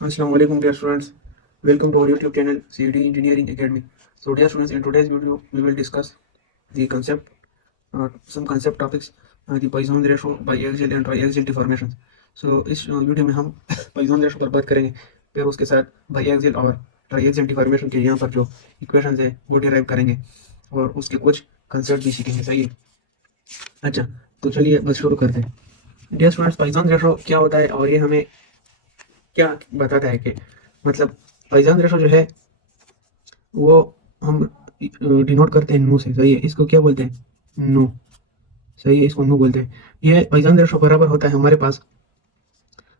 Assalamualaikum dear students, welcome to our YouTube channel CED Engineering Academy. So dear students, in today's video we will discuss the concept some concept topics, the Poisson ratio, biaxial and triaxial deformations. So इस video में हम Poisson ratio पर बात करेंगे, फिर उसके साथ biaxial और triaxial deformation के यहाँ पर जो इक्वेशंस है वो डिराइव करेंगे और उसके कुछ कंसेप्ट भी सीखेंगे। सही है। अच्छा, तो चलिए बस शुरू करते हैं। डियर स्टूडेंट्स, Poisson ratio क्या होता है और ये हमें क्या बताता है कि मतलब पॉइसन रेशो जो है वो हम डिनोट करते हैं नो से। सही है। इसको क्या बोलते हैं? नो। सही है, इसको नो बोलते हैं। ये पॉइसन रेशो बराबर होता है हमारे पास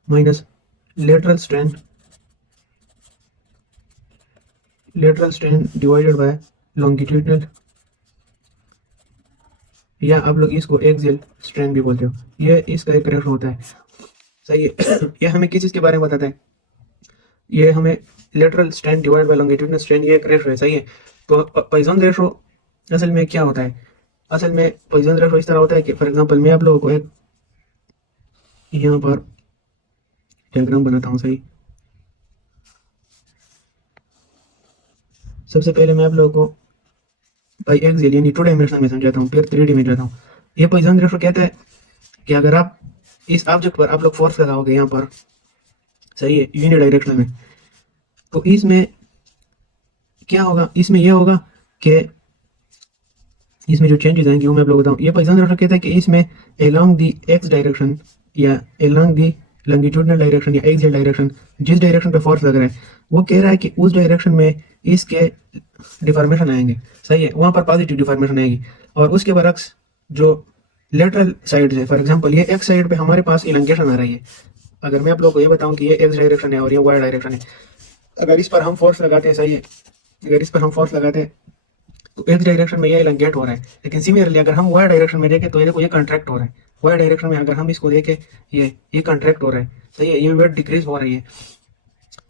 minus lateral strain divided by longitudinal, या आप लोग इसको एक्सियल स्ट्रेन भी बोलते हो। ये इसका एक रेशो होता है। सही है। ये हमें किस चीज़ के बारे में बताता है? ये हमें lateral strain divide by longitudinal strain, ये एक रेशो है। सही है। तो पॉइसन रेशो असल में क्या होता है? असल में पॉइसन रेशो इस तरह होता है कि फॉर एग्जांपल मैं आप लोगों को एक यहाँ पर डायग्राम बनाता हूँ। सही। सबसे पहले मैं आप लोगों को बाई एक्सियल यानी 2 डायमेंशनल में समझाता हूँ, फिर 3D में जाता हूँ। ये पॉइसन रेशो कहता है कि अगर आप इस ऑब्जेक्ट पर आप लोग फोर्स लगाओगे यहाँ पर, सही है, यूनि डायरेक्शन में, तो इसमें क्या होगा? इसमें यह होगा कि इसमें जो चेंजेस आएंगे वो मैं आप लोगों को बताऊँ। ये पॉइसन रेशो कहता है कि इसमें अलोंग दी एक्स डायरेक्शन या अलोंग दी लॉन्गिट्यूडनल डायरेक्शन या एक्सियल डायरेक्शन, जिस डायरेक्शन पे फोर्स लग रहा है वो कह रहा है कि उस डायरेक्शन में इसके डिफॉर्मेशन आएंगे। सही है, वहाँ पर पॉजिटिव डिफॉर्मेशन आएगी। और उसके बरक्स जो लेटरल साइड है, फॉर एग्जांपल ये एक्स साइड पे हमारे पास इलंगेशन आ रही है। अगर मैं आप लोगों को ये बताऊं कि ये एक्स डायरेक्शन है और ये वाई डायरेक्शन है, अगर इस पर हम फोर्स लगाते हैं, सही है, अगर इस पर हम फोर्स लगाते हैं तो एक्स डायरेक्शन में ये इलंगेट हो रहा है। लेकिन सिमिलरली अगर हम वाई डायरेक्शन में देखें तो ये देखो ये कंट्रैक्ट हो रहा है। वाई डायरेक्शन में अगर हम इसको देखें ये कंट्रैक्ट हो रहा है। सही है, ये वेट डिक्रीज हो रही है।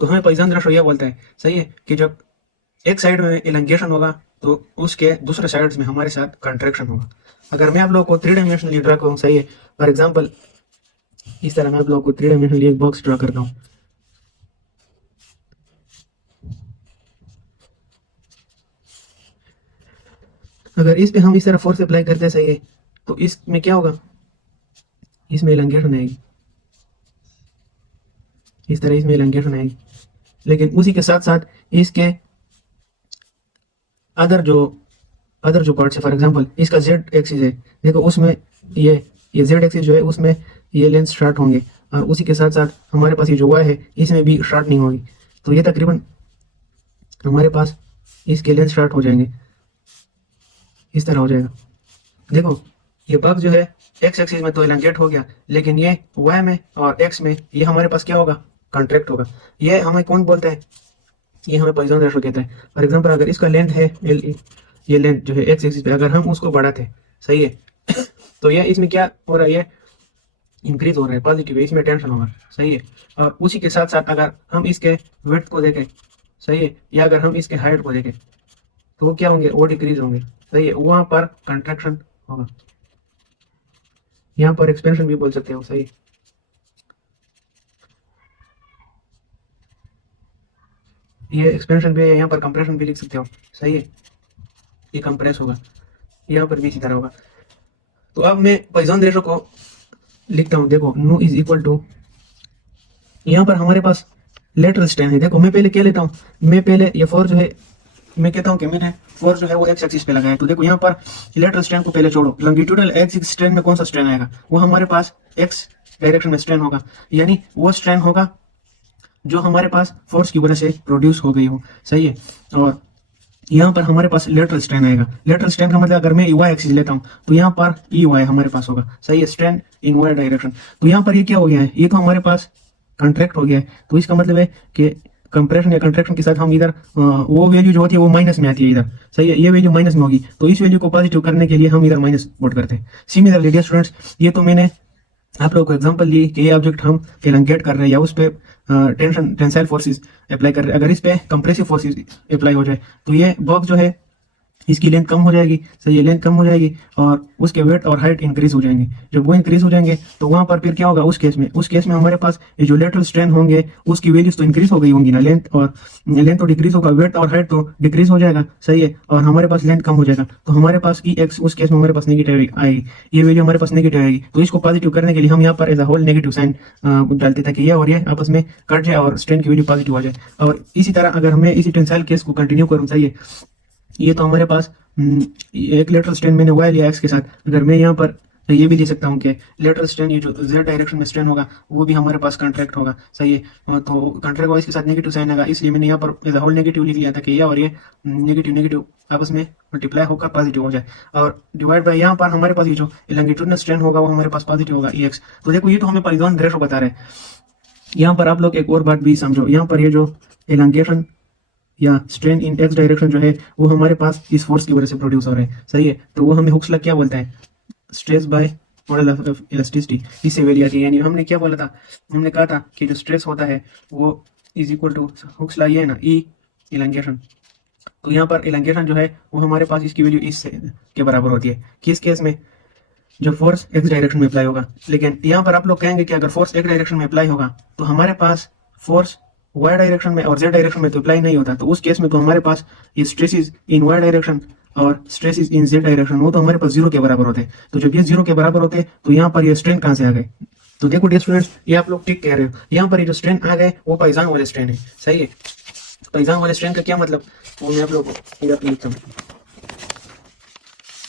तो हमें पॉइसन रेशो ये बोलता है, सही है, कि जब एक साइड में इलंगेशन होगा तो उसके दूसरे साइड्स में हमारे साथ कंट्रैक्शन होगा। अगर मैं आप लोगों को 3 डायमेंशनली ड्रा करूँ, सही है, फॉर एग्जांपल इस तरह मैं आप लोगों को 3 डायमेंशनली एक बॉक्स ड्रा करता हूँ। अगर इस पे हम इस तरह फोर्स अप्लाई करते हैं, सही है, तो इसमें क्या होगा? इसमें इलंगेशन आएगी, इस तरह इसमें इलंगेशन आएगी। लेकिन उसी के साथ साथ इसके अदर जो पार्ट्स है, फॉर एग्जांपल इसका जेड एक्सिस है, देखो उसमें ये जेड एक्सिस जो है उसमें ये लेंथ स्टार्ट होंगे, और उसी के साथ साथ हमारे पास ये जो वाई है इसमें भी स्टार्ट नहीं होगी। तो ये तकरीबन हमारे पास इसके लेंथ स्टार्ट हो जाएंगे, इस तरह हो जाएगा। देखो ये बग जो है एक्स एक्सिस में तो एलंगेट हो गया, लेकिन ये वाई में और एक्स में ये हमारे पास क्या होगा? कॉन्ट्रैक्ट होगा। ये हमें कौन बोलता है? ये हमें पॉइसन रेशो कहता है। फॉर एग्जांपल अगर इसका लेंथ है एल, ये लेंथ जो है एक्स एक्सिस पे अगर हम उसको बढ़ाते, सही है, तो ये इसमें क्या हो रहा है? ये इंक्रीज हो रहा है, पॉजिटिव है, इसमें टेंशन होगा। सही है। और उसी के साथ साथ अगर हम इसके वेट को देखें, सही है, या अगर हम इसके हाइट को देखें तो वो क्या होंगे? वो डिक्रीज होंगे। सही है, वहां पर कंट्रैक्शन होगा, यहाँ पर एक्सपेंशन भी बोल सकते हो। सही, ये एक्सपेंशन भी है, यहाँ पर कंप्रेशन भी लिख सकते हो। सही है, ये कंप्रेस होगा, यहाँ पर भी इसी तरह होगा। तो अब मैं पॉइसन रेशो को लिखता हूँ। देखो नो इज इक्वल टू, यहाँ पर हमारे पास लेटरल स्ट्रेन है। देखो मैं पहले क्या लेता हूँ? मैं पहले ये फोर्स जो है मैं कहता हूँ कि मैंने फोर्स जो है वो एक्स एक्सिस पे लगाया। तो देखो यहाँ पर लेटरल स्ट्रेन को पहले छोड़ो, लॉन्गिट्यूडनल एक्सिस स्ट्रेन में कौन सा स्ट्रेन आएगा? वो हमारे पास एक्स डायरेक्शन में स्ट्रेन होगा, यानी वो स्ट्रेन होगा जो हमारे पास फोर्स की वजह से प्रोड्यूस हो गई हो। सही है। और यहाँ पर हमारे पास लेटरल स्ट्रेन आएगा। लेटरल स्ट्रेन का मतलब अगर मैं वाई एक्सिस लेता हूँ तो यहाँ पर ई वाई हमारे पास होगा। सही है, स्ट्रेन इन वाई डायरेक्शन। तो यहाँ पर ये क्या हो गया है? ये तो हमारे पास कंट्रैक्ट हो गया है। तो इसका मतलब है कि कंप्रेशन या कंट्रैक्शन के साथ हम इधर वो वैल्यू जो होती है वो माइनस में आती है इधर। सही है, ये वैल्यू माइनस में होगी, तो इस वैल्यू को पॉजिटिव करने के लिए हम इधर माइनस पुट करते हैं। सिमिलरली डियर स्टूडेंट्स, ये तो मैंने आप लोगों को एग्जांपल ली कि ये ऑब्जेक्ट हम एलंगेट कर रहे हैं या उस पे टेंसाइल फोर्सेस अप्लाई कर रहे हैं। अगर इस पे कंप्रेसिव फोर्सेस अप्लाई हो जाए तो ये बॉक्स जो है इसकी लेंथ कम हो जाएगी, सही है, लेंथ कम हो जाएगी और उसके वेट और हाइट इंक्रीज हो जाएंगे। जब वो इंक्रीज हो जाएंगे तो वहां पर फिर क्या होगा, उस केस में हमारे पास ये जो लेटरल स्ट्रेन होंगे उसकी वैल्यूज तो इंक्रीज हो गई होंगी ना, लेंथ तो डिक्रीज होगा, वेट और हाइट तो डिक्रीज हो जाएगा, सही है, और हमारे पास लेंथ कम हो जाएगा, तो हमारे पास ई एक्स उस केस में हमारे पास नेगेटिव आएगी, ये वैल्यू हमारे पास नेगेटिव आएगी। तो इसको पॉजिटिव करने के लिए हम यहाँ पर as a whole negative sign डालते ताकि ये और ये आपस में कट जाए और स्ट्रेन की वैल्यू पॉजिटिव आ जाए। और इसी तरह अगर मैं इसी टेंसाइल केस को कंटिन्यू करूँ, सही है, ये तो हमारे पास एक लेटरल स्ट्रेन मैंने वाई लिया एक्स के साथ, अगर मैं यहाँ पर ये भी ले सकता हूँ कि लेटरल स्ट्रेन ये जो जेड डायरेक्शन में स्ट्रेन होगा वो भी हमारे पास कॉन्ट्रैक्ट होगा, सही है, तो कॉन्ट्रैक्ट वाइज के साथ नेगेटिव साइन आएगा, इसलिए मैंने यहाँ पर एज होल नेगेटिव लिख लिया था कि ये और ये नेगेटिव नेगेटिव आपस में मल्टीप्लाई होकर पॉजिटिव हो जाए, और डिवाइड बाय यहाँ पर हमारे पास ये जो लॉन्गिट्यूडिनल स्ट्रेन होगा वो हमारे पास पॉजिटिव होगा ई एक्स। तो देखो ये तो हमें पॉइजन रेशो बता रहे हैं। यहाँ पर आप लोग एक और बात भी समझो, यहाँ पर ये जो एलॉन्गेशन या स्ट्रेन इन एक्स डायरेक्शन जो है वो हमारे पास इस फोर्स की वजह से प्रोड्यूस हो रहे हैं, सही है, तो वो हमें हुक्स लॉ क्या बोलता है, stress by model of elasticity, इससे वैल्यू आती है। यानी हमने क्या बोला था, हमने कहा था कि जो स्ट्रेस होता है वो is equal to Hooke's law ये है ना, ई इलांगेशन, तो यहाँ पर इलांगेशन जो है वो हमारे पास इसकी वैल्यू इस के बराबर होती है, किस केस में, जो फोर्स एक्स डायरेक्शन में अप्लाई होगा। लेकिन यहाँ पर आप लोग कहेंगे कि अगर फोर्स एक्स डायरेक्शन में अप्लाई होगा तो हमारे पास फोर्स वाई डायरेक्शन में और जेड डायरेक्शन में तो अप्लाई नहीं होता, तो उस केस में तो हमारे पास ये स्ट्रेसेस इन वाई डायरेक्शन और स्ट्रेसेस इन जेड डायरेक्शन वो तो हमारे पास जीरो के बराबर होते हैं। तो जब ये जीरो के बराबर होते हैं तो यहाँ पर ये स्ट्रेन कहाँ से आ गए, तो देखो डियर स्टूडेंट्स ये आप लोग ठीक कह रहे हो, यहाँ पर ये जो स्ट्रेन आ गए वो पाइजान वाले स्ट्रेन है, सही है। पाइजान वाले स्ट्रेन का क्या मतलब, वो मैं आप लोग को लिखता हूँ।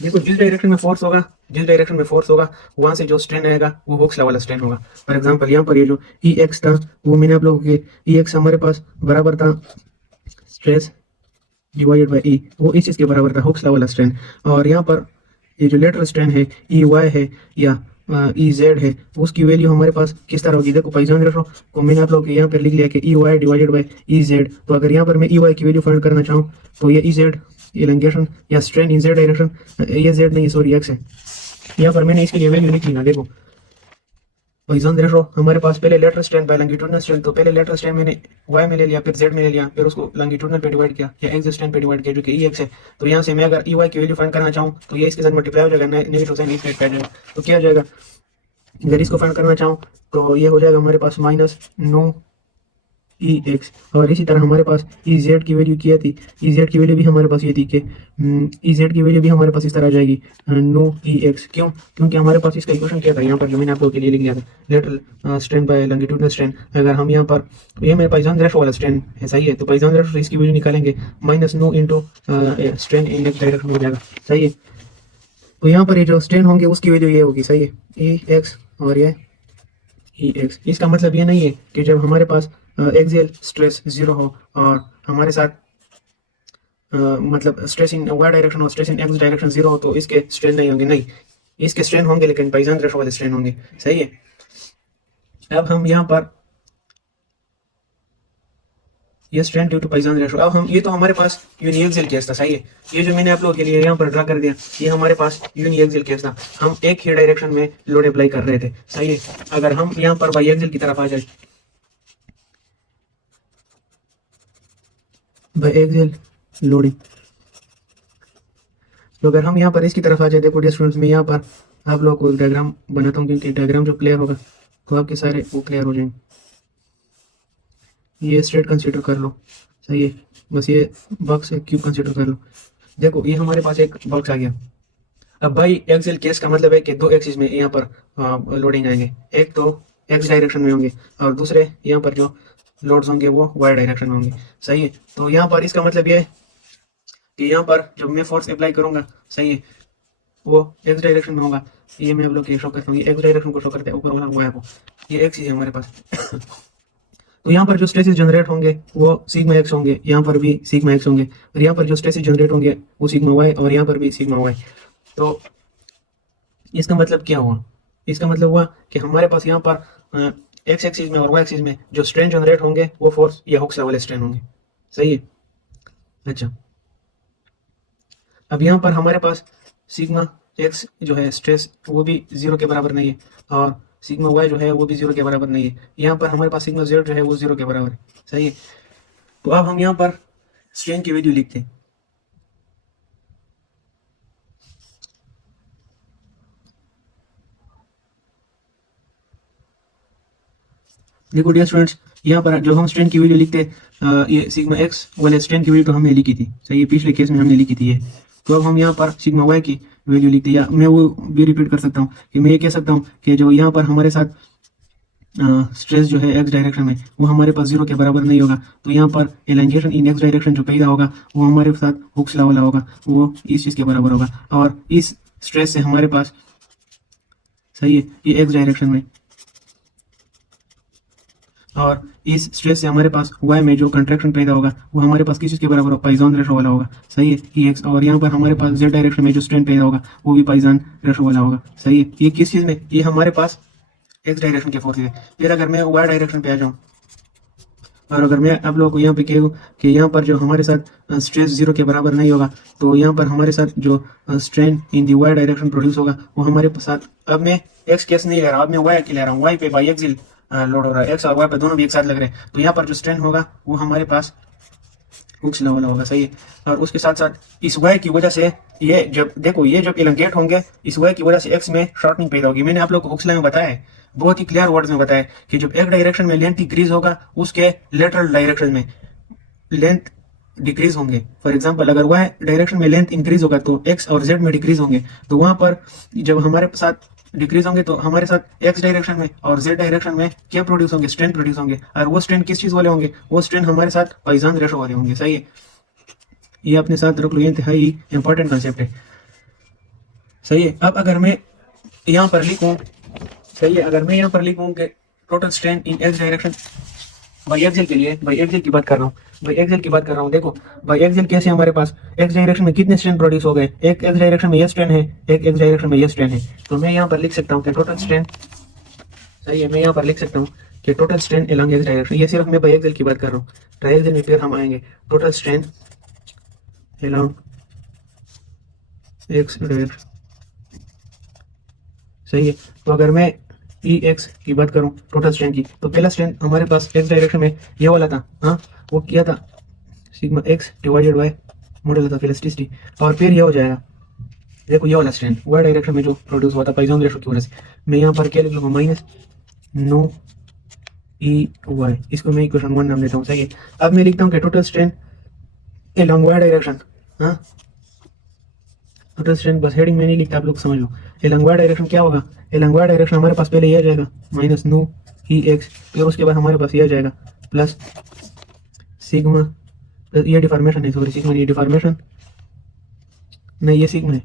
देखो जिस डायरेक्शन में फोर्स होगा वहां से जो स्ट्रेन आएगा वो हुक्स लॉ वाला स्ट्रेन होगा। फॉर एग्जांपल यहाँ पर ये जो ई एक्स था वो मैंने आप लोगों के ई एक्स हमारे पास बराबर था स्ट्रेस डिवाइडेड बाई ई, वो इस चीज के बराबर था हुक्स लॉ वाला स्ट्रेन। और यहाँ पर ये जो लेटरल स्ट्रेन है ई वाई है या ई जेड है उसकी वैल्यू हमारे पास किस तरह होगी, देखो पाइजन रेशो को मैंने आप लोग यहाँ पर लिख लिया कि E Y divided by E Z. तो अगर यहाँ पर मैं ई वाई की वैल्यू फाइंड करना चाहूँ तो ये ई जेड इलंगेशन या स्ट्रेन इन जेड डायरेक्शन, ये जेड नहीं सॉरी एक्स है, यहाँ पर मैंने इसके लिए वैल्यू लिखी ना, देखो पॉइसन रेशो हमारे पास पहले lateral strain by longitudinal strain, तो पहले लेटरल स्ट्रेन मैंने वाई में ले लिया, फिर जेड में ले लिया, फिर उसको लॉन्गिट्यूडिनल पे डिवाइड किया या एक्स स्ट्रेन पे डिवाइड किया जो कि ई एक्स है। तो यहाँ से मैं अगर ई वाई की वैल्यू फाइंड करना चाहूँ तो ये इसके साथ मल्टीप्लाई हो जाएगा, नेगेटिव साइन इस पे आ जाएगा, तो क्या हो जाएगा, अगर इसको फाइंड करना चाहूँ तो ये हो जाएगा हमारे पास माइनस नो ई एक्स। और इसी तरह हमारे पास ई जेड की वैल्यू क्या थी, ई जेड की वैल्यू भी हमारे पास ये थी कि ई जेड की वैल्यू भी हमारे पास इस तरह आ जाएगी नो ई एक्स, क्यों, क्योंकि हमारे पास इसका इक्वेशन क्या था यहाँ पर जो मैंने आप लोगों के लिए लिख लिया था, lateral strain by longitudinal strain. अगर हम यहाँ पर ये मेरे पाइजन रेशो वाला स्ट्रेन है, सही है, तो पाइजन रेशो इसकी वैल्यू निकालेंगे minus nu into strain in x direction हो जाएगा, सही है। तो यहाँ पर ये जो स्ट्रेन होंगे उसकी वैल्यू ये होगी, सही है, ई एक्स और ये ई एक्स। इसका मतलब ये नहीं है कि जब हमारे पास एक्सियल स्ट्रेस जीरो हो और हमारे साथ मतलब स्ट्रेस इन वाई डायरेक्शन और stress in x direction zero हो तो इसके स्ट्रेन नहीं होंगे, नहीं, इसके स्ट्रेन होंगे लेकिन पाइजन रेशो वाले स्ट्रेन होंगे, सही है। अब हम यहाँ पर ये strain due to Poisson ratio, अब हम ये तो हमारे पास यूनिएक्सियल केस था, सही है, ये जो मैंने आप लोगों के लिए यहाँ पर ड्रा कर दिया ये हमारे पास यूनिएक्सियल केस था, हम एक ही डायरेक्शन में लोड अप्लाई कर रहे थे, सही है। अगर हम यहाँ पर बाईएक्सियल की तरफ आ जाए, बाईएक्सियल लोडिंग, तो अगर हम यहाँ पर इसकी तरफ आ जाए, देखो डियर स्टूडेंट्स मैं यहाँ पर आप लोगों को डायग्राम बनाता हूँ क्योंकि डायग्राम जो क्लियर होगा तो आपके सारे वो क्लियर हो जाएंगे। ये स्ट्रेट कंसीडर कर लो, सही है, बस ये बॉक्स एक क्यूब कंसीडर कर लो। देखो ये हमारे पास एक बॉक्स आ गया। अब बाई एक्सियल केस का मतलब है कि दो एक्सिस में यहाँ पर लोडिंग आएंगे, एक तो एक्स डायरेक्शन में होंगे और दूसरे यहाँ पर जो लोड्स होंगे वो वाई डायरेक्शन में होंगे, सही है। तो यहाँ पर इसका मतलब ये है कि यहाँ पर जब मैं फोर्स अप्लाई करूंगा, सही है, वो एक्स डायरेक्शन में होगा, ये मैं आप लोग शो करता हूँ, ये एक्स डायरेक्शन को शो करते हैं ऊपर वाला वाई को, ये एक्स ही है हमारे पास। तो यहाँ पर जो स्ट्रेसेस जनरेट होंगे वो सिग्मा एक्स होंगे, यहाँ पर भी सिग्मा एक्स होंगे, और यहाँ पर जो स्ट्रेसेस जनरेट होंगे वो सिग्मा वाई और यहाँ पर भी सिग्मा वाई। तो इसका मतलब क्या हुआ, इसका मतलब हुआ कि हमारे पास यहाँ पर एक्स एक्सिस में और वाई एक्सिस में जो स्ट्रेन जनरेट होंगे वो फोर्स या हुक्स लॉ वाले स्ट्रेन होंगे, सही है। अच्छा अब यहाँ पर हमारे पास सिग्मा एक्स जो है स्ट्रेस वो भी जीरो के बराबर नहीं है और सिग्मा वाई जो है वो भी जीरो के बराबर नहीं है, यहाँ पर हमारे पास सिग्मा जेड जो है वो जीरो के बराबर है, सही है। तो अब हम यहाँ पर स्ट्रेन की वैल्यू लिखते हैं, देखो डियर स्टूडेंट्स, यहाँ पर जो हम स्ट्रेन की वैल्यू लिखते ये सिग्मा एक्स वाले स्ट्रेन की वैल्यू तो हमने लिखी थी, सही है, पिछले केस में हमने लिखी थी ये। तो अब हम यहाँ पर सिग्मा वाई की वैल्यू लिखते हैं, या मैं वो भी रिपीट कर सकता हूँ कि मैं ये कह सकता हूँ कि जो यहाँ पर हमारे साथ स्ट्रेस जो है एक्स डायरेक्शन में वो हमारे पास जीरो के बराबर नहीं होगा, तो यहाँ पर एलांगेशन इन एक्स डायरेक्शन जो पैदा होगा वो हमारे साथ हुक्स लॉ वाला होगा, वो इस चीज़ के बराबर होगा। और इस स्ट्रेस से हमारे पास, सही है, ये एक्स डायरेक्शन में, और इस स्ट्रेस से हमारे पास वाई में जो कंट्रैक्शन पैदा होगा वो हमारे पास किस चीज़ के बराबर होगा, पाइजन रेशो वाला होगा, सही है, ई एक्स। और यहाँ पर हमारे पास जेड डायरेक्शन में जो स्ट्रेन पैदा होगा वो भी पाइजन रेशो वाला होगा, सही है। ये किस चीज़ में, ये हमारे पास एक्स डायरेक्शन के फोर्सेज है। फिर अगर मैं वाई डायरेक्शन पे आ जाऊँ और अगर मैं आप लोगों को यहाँ पे कहूँ कि यहाँ पर जो हमारे साथ स्ट्रेस जीरो के बराबर नहीं होगा, तो यहाँ पर हमारे साथ जो strain in the Y direction produce होगा वो हमारे साथ, अब मैं एक्स केस नहीं ले रहा, अब मैं वाई की ले रहा हूँ, वाई पे बाई एक्सिल लोड हो रहा है, एक्स और वाई पे दोनों भी एक साथ लग रहे हैं, तो यहाँ पर जो स्ट्रेन होगा वो हमारे पास हुक्स लॉ वाला होगा, सही है। और उसके साथ साथ इस वाई की वजह से ये जब देखो ये जब इलंगेट होंगे, इस वाई की वजह से एक्स में शॉर्टनिंग पैदा होगी। मैंने आप लोग को हुक्स लॉ में बताया है, बहुत ही क्लियर वर्ड्स में बताया है कि जब एक डायरेक्शन में लेंथ डिक्रीज होगा उसके लेटरल डायरेक्शन में लेंथ डिक्रीज होंगे। फॉर एग्जांपल अगर वाई डायरेक्शन में लेंथ इंक्रीज होगा तो एक्स और जेड में डिक्रीज होंगे, तो वहां पर जब हमारे साथ डिक्रीज होंगे तो हमारे साथ एक्स डायरेक्शन में और जेड डायरेक्शन में क्या प्रोड्यूस होंगे, स्ट्रेन प्रोड्यूस होंगे। और वो स्ट्रेन किस चीज वाले होंगे, वो स्ट्रेन हमारे साथ पाइजन रेशो वाले होंगे, सही है। ये अपने साथ रख लो, ये इंतहाई इंपॉर्टेंट कंसेप्ट है, सही है। अब अगर मैं यहाँ पर लिखूँ, सही है, अगर मैं यहाँ पर लिखूँ कि total strain in x direction by axial के लिए, बाई एक्सेल की बात कर रहा हूँ, बाई एक्सेल की बात कर रहा हूँ। देखो बाई एक्सेल कैसे हमारे पास एक्स डायरेक्शन में कितने स्ट्रेन प्रोड्यूस हो गए, एक एक्स डायरेक्शन में ये स्ट्रेन है, एक एक्स डायरेक्शन में ये स्ट्रेन है, तो मैं यहाँ पर लिख सकता हूँ कि टोटल स्ट्रेन, सही है, मैं यहाँ पर लिख सकता हूँ कि total strain along x direction, ये सिर्फ मैं बाई एक्सेल की बात कर रहा हूँ, ट्राई एक्सेल में फिर हम आएंगे। Total strain along x direction, सही है। तो अगर मैं ई एक्स की बात करूं टोटल स्ट्रेन की, तो पहला स्ट्रेन हमारे पास एक्स डायरेक्शन में ये वाला था, हाँ, वो क्या था, sigma X divided by model था इलास्टिसिटी, और फिर ये हो जाएगा, देखो ये वाला स्ट्रेन वाई डायरेक्शन में जो प्रोड्यूस हुआ था पाइजन रेशो की वजह से, मैं यहाँ पर क्या लिख लूँगा, माइनस नो ई वाई, इसको मैं इक्वेशन 1 नाम देता हूँ, सही है। अब मैं लिखता हूँ कि total strain along Y direction, हाँ, टोटल स्ट्रेन बस हेडिंग में नहीं लिखता, आप लोग समझ लो। एलॉन्ग वाई डायरेक्शन क्या होगा, एलॉन्ग वाई डायरेक्शन हमारे पास पहले ये आ जाएगा माइनस नो ई एक्स, फिर उसके बाद हमारे पास ये आ जाएगा प्लस सिग्मा, ये डिफॉर्मेशन है, सॉरी सिग्मा ये डिफॉर्मेशन नहीं, ये सिग्मा है।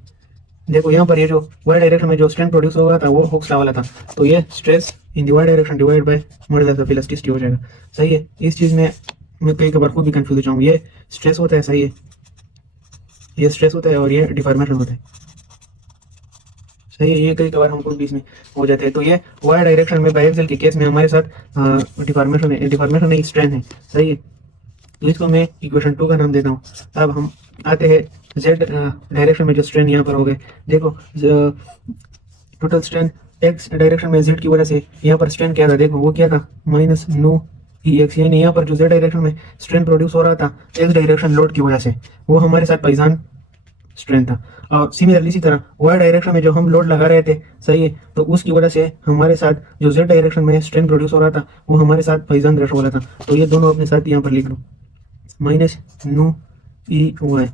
देखो यहाँ पर ये जो वाई डायरेक्शन में जो स्ट्रेन प्रोड्यूस होगा था वो हुक्स लॉ वाला था, तो ये stress in the Y direction divide by modulus of elasticity हो जाएगा, सही है। इस चीज़ में मैं कई बार खुद भी कंफ्यूज हो जाऊँ, ये स्ट्रेस होता है, सही है, ये स्ट्रेस होता है और ये डिफॉर्मेशन होता है, सही है, ये कई बार हम खुद भी इसमें हो जाते हैं। तो ये वाई डायरेक्शन में बाई एक्सेल के केस में हमारे साथ डिफॉर्मेशन है, डिफॉर्मेशन नहीं स्ट्रेन है, सही है। तो इसको मैं इक्वेशन 2 का नाम देता हूँ। अब हम आते हैं जेड डायरेक्शन में जो स्ट्रेन यहाँ पर हो गए, देखो टोटल स्ट्रेन एक्स डायरेक्शन में जेड की वजह से यहाँ पर स्ट्रेन क्या था, देखो वो क्या था, माइनस नो ई एक्स, यानी यहाँ पर जो जेड डायरेक्शन में स्ट्रेन प्रोड्यूस हो रहा था एक्स डायरेक्शन लोड की वजह से, वो हमारे साथ पाइजन स्ट्रेन था। और सिमिलरली इसी तरह वाई डायरेक्शन में जो हम लोड लगा रहे थे, सही है, तो उसकी वजह से हमारे साथ जो जेड डायरेक्शन में स्ट्रेन प्रोड्यूस हो रहा था वो हमारे साथ पाइजन रेशो वाला था, तो ये दोनों अपने साथ यहाँ पर लिख लो, माइनस नो ई वाई,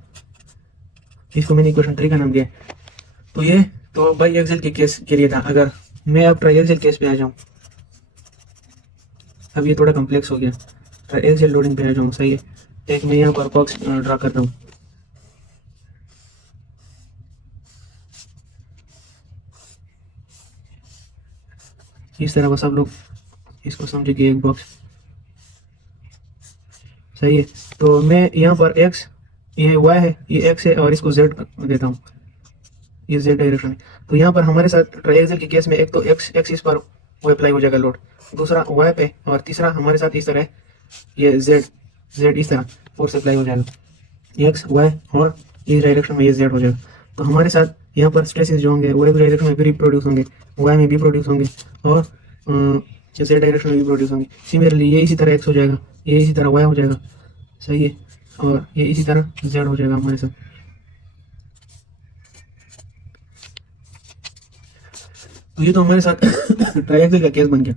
इसको मैंने इक्वेशन 3 का नाम दिया। तो ये तो बाई एक्सेल के केस के लिए था। अगर मैं अब ट्राई एक्सेल केस पे आ जाऊँ, अब ये थोड़ा कॉम्प्लेक्स हो गया, ट्राई एक्सेल लोडिंग पे आ जाऊँ, सही है। एक मैं यहाँ पर बॉक्स ड्रा करता हूँ, इस तरह बस आप लोग इसको समझे कि एक बॉक्स, सही है। तो मैं यहाँ पर एक्स, ये वाई है, ये एक्स है, और इसको जेड देता हूँ, ये जेड डायरेक्शन है। तो यहाँ पर हमारे साथ ट्राइएक्सल के केस में एक तो एक्स एक्सिस पर वो अप्लाई हो जाएगा लोड, दूसरा वाई पे, और तीसरा हमारे साथ इस तरह ये जेड जेड इस तरह फोर्स अप्लाई हो जाएगा, एक्स वाई और इस डायरेक्शन में ये जेड हो जाएगा। तो हमारे साथ यहाँ पर स्ट्रेसेस जो होंगे वो एक डायरेक्शन में भी प्रोड्यूस होंगे, वाई में भी प्रोड्यूस होंगे, और जेड डायरेक्शन में भी प्रोड्यूस होंगे। सिमिलरली ये इसी तरह एक्स हो जाएगा, ये इसी तरह वाई हो जाएगा, सही है, और ये इसी तरह जेड हो जाएगा हमारे साथ। तो ये तो हमारे साथ ट्राइएक्सल का केस बन गया।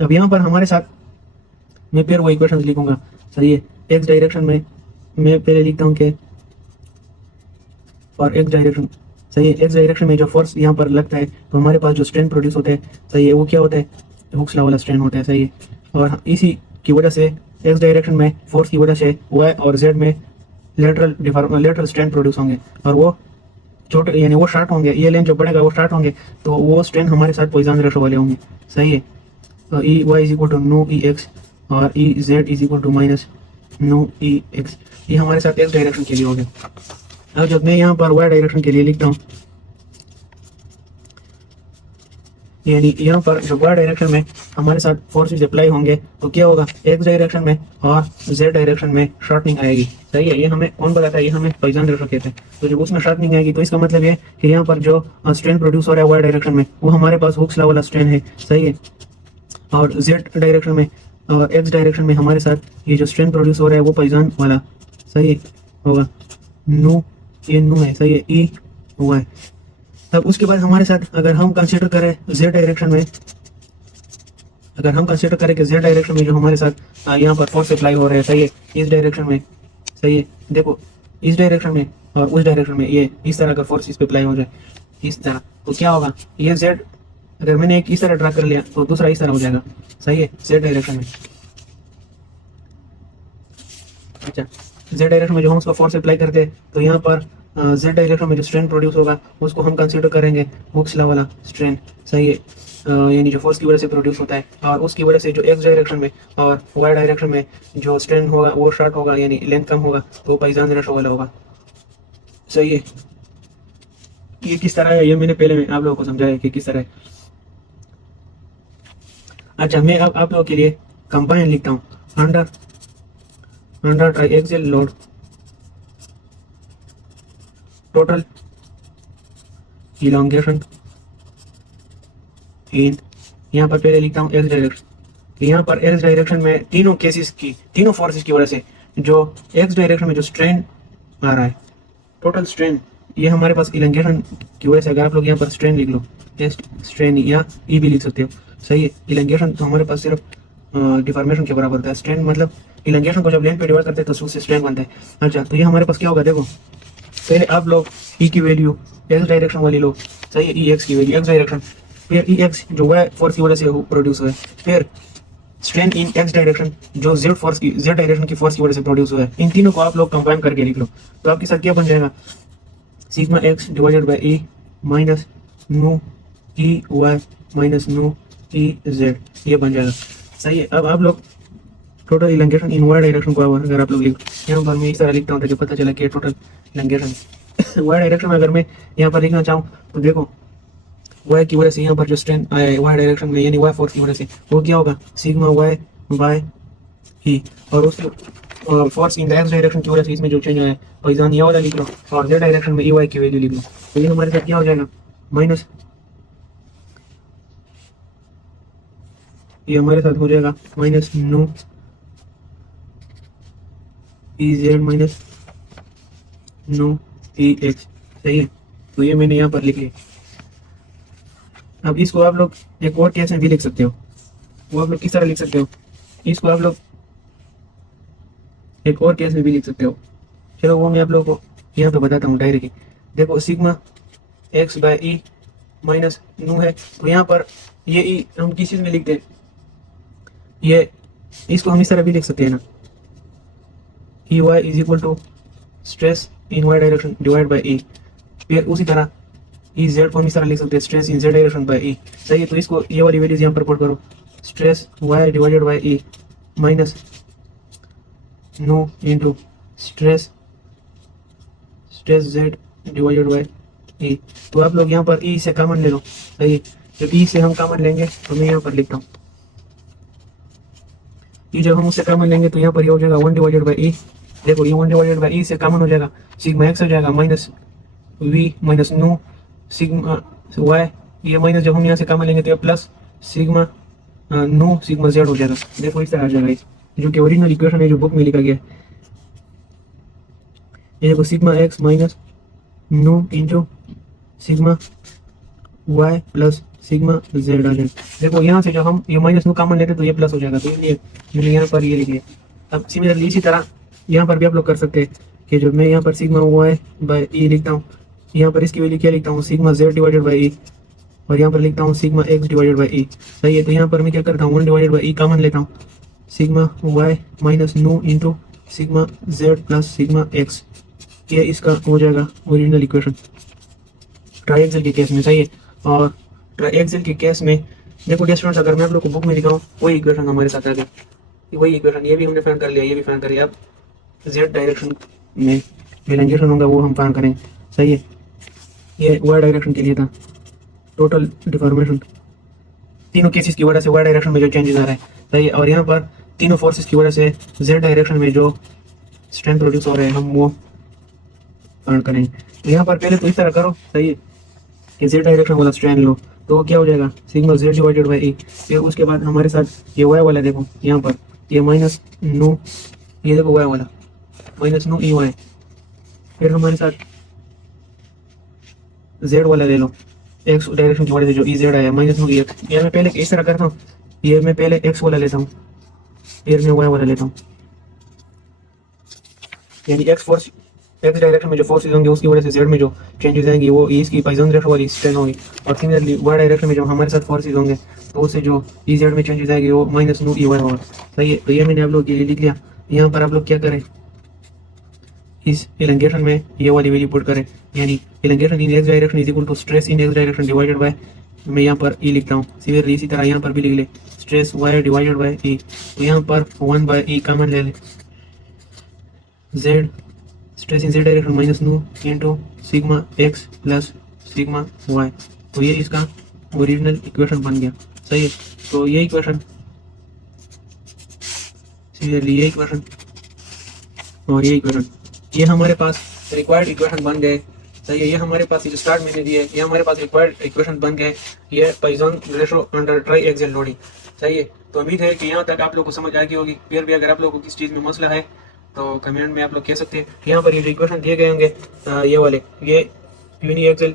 अब यहाँ पर हमारे साथ मैं फिर वो इक्वेशन लिखूंगा, सही है। एक्स डायरेक्शन में मैं पहले लिखता हूँ कि और एक्स डायरेक्शन, सही है। एक्स डायरेक्शन में जो फोर्स यहाँ पर लगता है तो हमारे पास जो स्ट्रेन प्रोड्यूस होता है, सही है, वो क्या होता है, हुक्स लॉ वाला स्ट्रेन होता है, सही है। और इसी की वजह से एक्स डायरेक्शन में फोर्स की वजह से वाई और जेड में लेटरल स्ट्रेन प्रोड्यूस होंगे, और वो छोटे यानी वो शार्ट होंगे, ये लेन जो बढ़ेगा वो शार्ट होंगे, तो वो स्ट्रेन हमारे साथ पॉइसन रेशो वाले होंगे, सही है। E y is equal to nu e x और e z is equal to minus nu e x, ये हमारे साथ एक्स डायरेक्शन के लिए हो गया। अब जब मैं यहाँ पर वाई डायरेक्शन के लिए लिखता हूँ, यानी यहाँ पर जो वाई डायरेक्शन में हमारे साथ फोर्सेस अप्लाई होंगे तो क्या होगा, एक्स डायरेक्शन में और जेड डायरेक्शन में शॉर्टनिंग आएगी, सही है। ये हमें कौन बताता है, ये हमें पॉइसन रेशो कहते हैं। तो जब उसमें शॉर्टनिंग आएगी तो इसका मतलब ये कि यहाँ पर जो स्ट्रेन प्रोड्यूस हो रहा है वाई डायरेक्शन में वो हमारे पास हुक्स लॉ वाला स्ट्रेन है, सही है। और जेड डायरेक्शन में और एक्स डायरेक्शन में हमारे साथ ये जो स्ट्रेन प्रोड्यूस हो रहा है वो पॉइसन वाला, सही है, होगा नो, ये नो है, सही है, ई हुआ है। तब उसके बाद हमारे साथ अगर हम कंसीडर करें जेड डायरेक्शन में, अगर हम कंसीडर करें कि जेड डायरेक्शन में जो हमारे साथ यहाँ पर फोर्स अप्लाई हो रहे हैं, सही है, इस डायरेक्शन में, सही है, देखो इस डायरेक्शन में और उस डायरेक्शन में ये इस तरह का फोर्स इस पे अप्लाई हो जाए इस तरह, तो क्या होगा, ये जेड अगर मैंने एक इस तरह ड्रा कर लिया तो दूसरा इस तरह हो जाएगा, सही है, जेड डायरेक्शन में। अच्छा, जेड डायरेक्शन में जो हम उसका फोर्स अप्लाई करते हैं तो यहाँ पर जेड डायरेक्शन में जो स्ट्रेन प्रोड्यूस होगा उसको हम कंसीडर करेंगे हुक्स लॉ वाला स्ट्रेन, सही है, यानी जो फोर्स की वजह से प्रोड्यूस होता है, और उसकी वजह से जो एक्स डायरेक्शन में और वाई डायरेक्शन में जो स्ट्रेन होगा वो शॉर्ट होगा, यानी लेंथ कम होगा, तो पॉइसन रेशो वाला होगा, सही है। ये किस तरह है, ये मैंने पहले में आप लोगों को समझाया कि किस तरह है। अच्छा, मैं अब आप लोगों के लिए कंबाइन लिखता हूँ, under triaxial load total elongation in, यहाँ पर पहले लिखता हूँ एक्स डायरेक्शन। यहाँ पर एक्स डायरेक्शन में तीनों केसेस की, तीनों फोर्सेस की वजह से जो एक्स डायरेक्शन में जो स्ट्रेन आ रहा है, टोटल स्ट्रेन, ये हमारे पास इलोंगेशन की वजह से, अगर आप लोग यहाँ पर स्ट्रेन लिख लो, स्ट्रेन या ई भी लिख सकते हो, सही है। इलोंगेशन तो हमारे पास सिर्फ डिफॉर्मेशन के बराबर होता है, स्ट्रेन मतलब इलोंगेशन को जब लेंथ पे डिवाइड करते हैं तो उससे स्ट्रेन बनता है। अच्छा, तो ये हमारे पास क्या होगा, देखो पहले आप लोग ई की वैल्यू एक्स डायरेक्शन वाली लो, सही है, ई एक्स की वैल्यू एक्स डायरेक्शन, फिर ई एक्स जो वाई फोर्स की वजह से प्रोड्यूस हुआ है, फिर स्ट्रेन इन एक्स डायरेक्शन जो जेड फोर्स की, जेड डायरेक्शन की फोर्स की वजह से प्रोड्यूस हुआ है। इन तीनों को आप लोग कंबाइन करके लिख लो तो आपके साथ क्या बन जाएगा, sigma X divided by E minus nu E Y minus nu E Z, ये बन जाएगा, सही है। अब आप लोग total elongation in Y direction को अगर आप लोग लिख, यहाँ पर मैं इस तरह लिखता हूँ ताकि पता चला कि टोटल इलंगेशन वाई डायरेक्शन में अगर मैं यहाँ पर लिखना चाहूँ तो देखो वाई की वजह से यहाँ पर जो स्ट्रेन आया है वाई डायरेक्शन में, यानी वाई फोर्स की वजह से, वो क्या होगा, सिग्मा वाई बाय ही, और उसके force in the X direction की वजह से इसमें जो चेंज आया है पॉइसन ये वाला लिख लो, और जेड डायरेक्शन में ई वाई की वैल्यू लिख लो, तो ये हमारे साथ क्या हो जाएगा, माइनस, ये हमारे साथ हो जाएगा माइनस नो ई z minus nu e x, सही है। तो ये मैंने यहाँ पर लिख लिया। अब इसको आप लोग एक और केस में भी लिख सकते हो, वो आप लोग किस तरह लिख सकते हो, इसको आप लोग एक और केस में भी लिख सकते हो, चलो वो मैं आप लोगों को यहाँ पे बताता हूँ डायरेक्टली। देखो sigma x bye E minus नू है, तो यहाँ पर ये ई हम किस चीज़ में लिखते हैं, ये इसको हम इस तरह भी लिख सकते हैं ना, e y is equal to stress in Y direction divide by e, फिर उसी तरह ई जेड को हम इस तरह लिख सकते हैं, stress in Z direction by e, सही है। तो इसको ये वाली वैल्यूज यहाँ पर पुट करो, stress y divided by E minus nu into stress z divided by e. तो आप लोग यहाँ पर ई से कॉमन ले लो, सही है। जब ई से हम कॉमन लेंगे तो मैं यहाँ पर लिखता हूँ, ई जब हम उससे कॉमन लेंगे तो यहाँ पर ये हो जाएगा 1 डिवाइडेड बाई ई, देखो ये 1 डिवाइडेड बाई ई से कॉमन हो जाएगा, सिग्मा एक्स हो जाएगा minus V minus nu sigma Y, ये माइनस जब हम यहाँ से कॉमन लेंगे तो ये plus sigma nu sigma Z हो जाएगा, देखो इस तरह आ जाएगा, जो कि ओरिजिनल इक्वेशन है जो बुक में लिखा गया है। ये देखो sigma x minus nu into sigma y plus sigma z आ जाएगा। देखो यहाँ से जब हम ये माइनस नू कॉमन लेते तो ये प्लस हो जाएगा, तो इसलिए मैंने यहाँ पर ये लिख लिया। अब सिमिलरली इसी तरह यहाँ पर भी आप लोग कर सकते हैं कि जो मैं यहाँ पर सिग्मा वाई बाय ई लिखता हूँ, यहाँ पर इसकी वैल्यू क्या लिखता हूँ, सिग्मा जेड डिवाइडेड बाई ई, और यहाँ पर लिखता हूँ sigma X divided by e. सही है, तो यहाँ पर मैं क्या करता हूँ, 1 डिवाइडेड बाई ई कॉमन लेता हूँ, sigma Y minus nu into sigma Z plus sigma x, ये इसका हो जाएगा ओरिजिनल इक्वेशन ट्राइएक्सल के केस में। सही है, और ट्राइएक्सल के केस में देखो डियर स्टूडेंट्स, अगर मैं आप लोग को बुक में दिखाऊँ वही इक्वेशन हमारे साथ आ गया, वही इक्वेशन, ये भी हमने फाइंड कर लिया, ये भी फाइंड कर लिया। अब जेड डायरेक्शन में एलिंगेशन होगा वो हम फाइंड करेंगे। सही है, ये वाई डायरेक्शन के लिए था टोटल डिफॉर्मेशन, तीनों केसेस की वजह से वाई डायरेक्शन में जो चेंजेस आ रहे हैं। सही है, और यहाँ पर तीनों फोर्सेस की वजह से जेड डायरेक्शन में जो स्ट्रेंथ प्रोड्यूस हो रहे हैं हम वो फाइंड करेंगे। तो यहाँ पर पहले तो इस तरह करो, सही है, कि जेड डायरेक्शन वाला स्ट्रेंथ लो, तो वो क्या हो जाएगा, sigma Z divided by e. फिर उसके बाद हमारे साथ ये वाई वाला देखो, यहाँ पर ये माइनस नू, ये देखो वाई वाला माइनस नू ई वाई। फिर हमारे साथ जेड वाला ले लो, एक्स डायरेक्शन की वजह से जो ई जेड आया माइनस नू ई एक्स। ये मैं पहले इस तरह करता हूँ, ये मैं पहले एक्स वाला लेता हूँ, फिर मैं वाई वाला लेता हूँ, यानी एक्स फोर्स, एक्स डायरेक्शन में जो फोर्सेज होंगे उसकी वजह से जेड में जो चेंजेस आएंगी वो ई इसकी पॉइसन रेशो वाली स्ट्रेन होगी, और सिमिलरली वाई डायरेक्शन में जो हमारे साथ फोर्सेज होंगे तो उससे जो ई जेड में चेंजेस आएंगे वो माइनस नू ई वाई होगा। सही है, तो ये मैंने आप लोग के लिए लिख लिया। यहाँ पर आप लोग क्या करें, इस एलिंगेशन में ये वाली वैल्यू पुट करें, यानी elongation in x direction is equal to stress in x direction divided by, मैं यहाँ पर ई लिखता हूँ, सिमिलरली इसी तरह यहाँ पर भी लिख ले stress y divided by e. तो यहाँ पर 1 बाय ई कॉमन ले ले, z stress in Z direction minus nu into sigma x plus sigma y, तो ये इसका ओरिजिनल इक्वेशन बन गया। सही है, तो ये इक्वेशन, सिमिलरली ये इक्वेशन और ये इक्वेशन, ये हमारे पास रिक्वायर्ड इक्वेशन बन गए। सही है, ये हमारे पास जो स्टार्ट मैंने दिए ये हमारे पास रिक्वायर्ड इक्वेशन बन गए, ये Poisson ratio under try axial loading. सही है, तो उम्मीद है कि यहाँ तक आप लोग को समझ आ गई होगी। फिर भी अगर आप लोगों को किस चीज़ में मसला है तो कमेंट में आप लोग कह सकते हैं। यहाँ पर ये जो इक्वेशन दिए गए होंगे ये वाले, ये यूनी एक्सेल,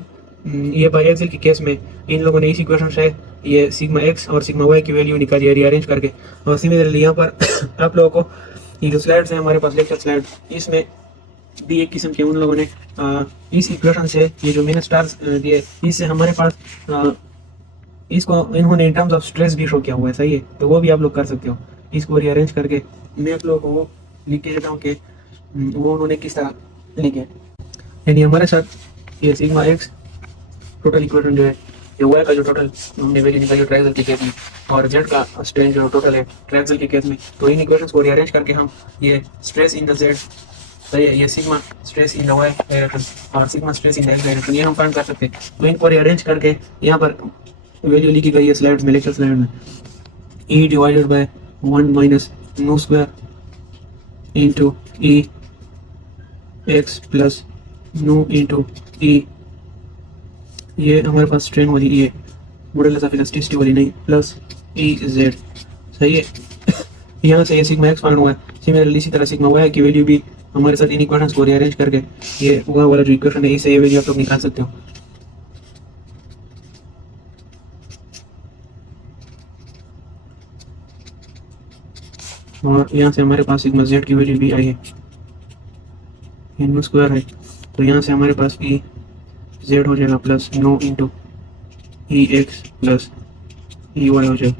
ये बाई एक्सेल के केस में इन लोगों ने इस इक्वेशन से ये सिग्मा एक्स और सिग्मा वाई की वैल्यू निकाली है रीअरेंज करके। और सिमिलरली यहाँ पर आप लोगों को ये जो स्लाइड्स हैं हमारे पास लेक्चर स्लाइड, इसमें भी एक किस्म के उन लोगों ने इस इक्वेशन से ये जो मैंने स्टार्स दिए इससे हमारे पास इसको इन्होंने इन टर्म्स ऑफ स्ट्रेस भी शो किया हुआ है। सही है, तो वो भी आप लोग कर सकते हो, इसको रीअरेंज करके मैं आप लोगों को वो लिख के देता हूँ कि वो उन्होंने किस तरह लिखे। यानी हमारे साथ ये सिग्मा एक्स टोटल इक्वेशन जो है, ये वाई का जो टोटल हमने वैल्यू निकाली ट्राइएक्सल के केस में, और जेड का स्ट्रेन जो टोटल है ट्राइएक्सल के केस में, तो इन इक्वेशंस को रीअरेंज करके हम ये स्ट्रेस इन द जेड, सही है, ये sigma stress in the Y direction और sigma stress in the X direction, ये हम फाइंड कर सकते हैं। तो इनको रीअरेंज करके यहाँ पर वैल्यू लिखी गई है स्लाइड्स में, लेक्चर स्लाइड में, ई डिवाइडेड बाय 1 माइनस नू स्क्वायर इंटू ई एक्स प्लस नू इंटू ई, ये हमारे पास स्ट्रेन वाली ई है, मॉडुलस ऑफ इलास्टिसिटी वाली नहीं, प्लस ई जेड। सही है, यहाँ से ये सिग्मा एक्स फाइंड हुआ है। सिमिलरली इसी तरह सिग्मा वाई की वैल्यू भी हमारे साथ इन इक्वेशंस को रीअरेंज करके ये वाई वाला जो इक्वेशन है इसे ये वैल्यू आप लोग निकाल सकते हो। और यहाँ से हमारे पास सिग्मा जेड की वैल्यू भी आई है, इन स्क्वायर है, तो यहाँ से हमारे पास ई जेड हो जाएगा प्लस नो इंटू ई एक्स प्लस ई वाई हो जाएगा।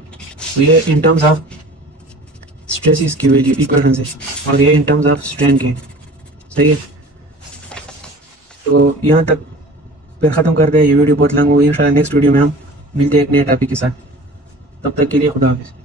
तो ये इन टर्म्स ऑफ स्ट्रेसिस की वैल्यू इक्वेशन से, और ये इन टर्म्स ऑफ स्ट्रेन के। सही है, तो यहाँ तक फिर ख़त्म करते हैं। ये वीडियो बहुत लंबा हुई, इंशाल्लाह नेक्स्ट वीडियो में हम मिलते हैं एक नए टॉपिक के साथ। तब तक के लिए खुदा हाफिज़।